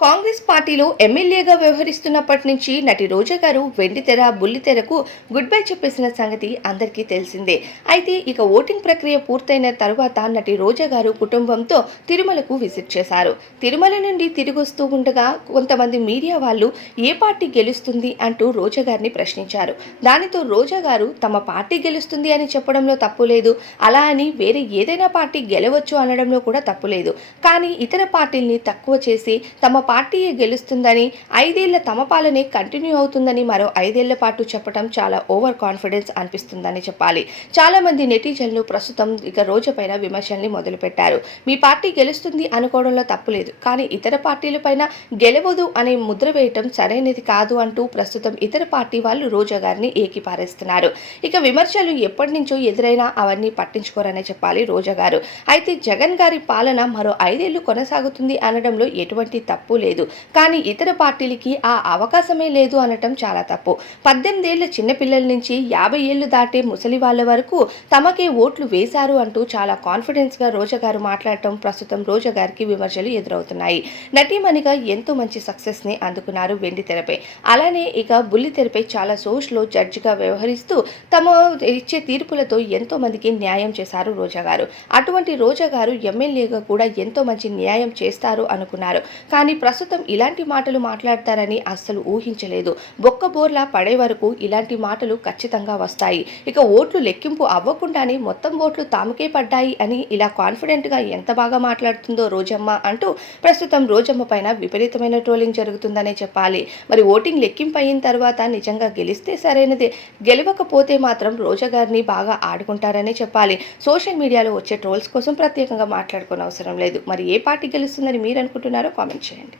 కాంగ్రెస్ పార్టీలో ఎమ్మెల్యేగా వ్యవహరిస్తున్నప్పటి నుంచి నటి రోజా గారు వెండితెర బుల్లితెరకు గుడ్ బై చెప్పేసిన సంగతి అందరికీ తెలిసిందే. అయితే ఇక ఓటింగ్ ప్రక్రియ పూర్తయిన తరువాత నటి రోజా గారు కుటుంబంతో తిరుమలకు విజిట్ చేశారు. తిరుమల నుండి తిరిగొస్తూ ఉండగా కొంతమంది మీడియా వాళ్ళు ఏ పార్టీ గెలుస్తుంది అంటూ రోజా గారిని ప్రశ్నించారు. దానితో రోజా గారు తమ పార్టీ గెలుస్తుంది అని చెప్పడంలో తప్పు లేదు, అలా అని వేరే ఏదైనా పార్టీ గెలవచ్చు అనడంలో కూడా తప్పు లేదు. కానీ ఇతర పార్టీల్ని తక్కువ చేసి తమ పార్టీయే గెలుస్తుందని, 5 ఏళ్ల తమ పాలనే కంటిన్యూ అవుతుందని మరో 5 ఏళ్ల పాటు చెప్పడం చాలా ఓవర్ కాన్ఫిడెన్స్ అనిపిస్తుందని చెప్పాలి. చాలా మంది నెటిజన్లు ప్రస్తుతం ఇక రోజా పైన విమర్శల్ని మొదలుపెట్టారు. మీ పార్టీ గెలుస్తుంది అనుకోవడంలో తప్పులేదు, కానీ ఇతర పార్టీలపైన గెలవదు అనే ముద్ర వేయటం సరైనది కాదు అంటూ ప్రస్తుతం ఇతర పార్టీ వాళ్ళు రోజా గారిని ఏకిపారేస్తున్నారు. ఇక విమర్శలు ఎప్పటి నుంచో ఎదురైనా అవన్నీ పట్టించుకోరనే చెప్పాలి రోజా గారు. అయితే జగన్ గారి పాలన మరో 5 ఏళ్లు కొనసాగుతుంది అనడంలో ఎటువంటి తప్పు లేదు, కానీ ఇతర పార్టీలకి ఆ అవకాశమే లేదు అనటం చాలా తప్పు. 18 ఏళ్ల చిన్నపిల్లల నుంచి 50 ఏళ్లు దాటే ముసలి వాళ్ళ వరకు తమకే ఓట్లు వేశారు అంటూ చాలా కాన్ఫిడెన్స్ గా రోజా గారు మాట్లాడటం ప్రస్తుతం రోజా గారికి విమర్శలు ఎదురవుతున్నాయి. నటీమణిగా ఎంతో మంచి సక్సెస్ ని అందుకున్నారు వెండి తెరపై. అలానే ఇక బుల్లి తెరపై చాలా షోస్ లో జడ్జిగా వ్యవహరిస్తూ తమ ఇచ్చే తీర్పులతో ఎంతో మందికి న్యాయం చేశారు రోజా గారు. అటువంటి రోజా గారు ఎమ్మెల్యేగా కూడా ఎంతో మంచి న్యాయం చేస్తారు అనుకున్నారు, కానీ ప్రస్తుతం ఇలాంటి మాటలు మాట్లాడతారని అస్సలు ఊహించలేదు. బొక్కబోర్లా పడే వరకు ఇలాంటి మాటలు ఖచ్చితంగా వస్తాయి. ఇక ఓట్లు లెక్కింపు అవ్వకుండానే మొత్తం ఓట్లు తాముకే పడ్డాయి అని ఇలా కాన్ఫిడెంట్గా ఎంత బాగా మాట్లాడుతుందో రోజమ్మ అంటూ ప్రస్తుతం రోజమ్మ పైన విపరీతమైన ట్రోలింగ్ జరుగుతుందనే చెప్పాలి. మరి ఓటింగ్ లెక్కింపు అయిన తర్వాత నిజంగా గెలిస్తే సరైనదే, గెలవకపోతే మాత్రం రోజా గారిని బాగా ఆడుకుంటారనే చెప్పాలి. సోషల్ మీడియాలో వచ్చే ట్రోల్స్ కోసం ప్రత్యేకంగా మాట్లాడుకోని అవసరం లేదు. మరి ఏ పార్టీ గెలుస్తుందని మీరు అనుకుంటున్నారో కామెంట్ చేయండి.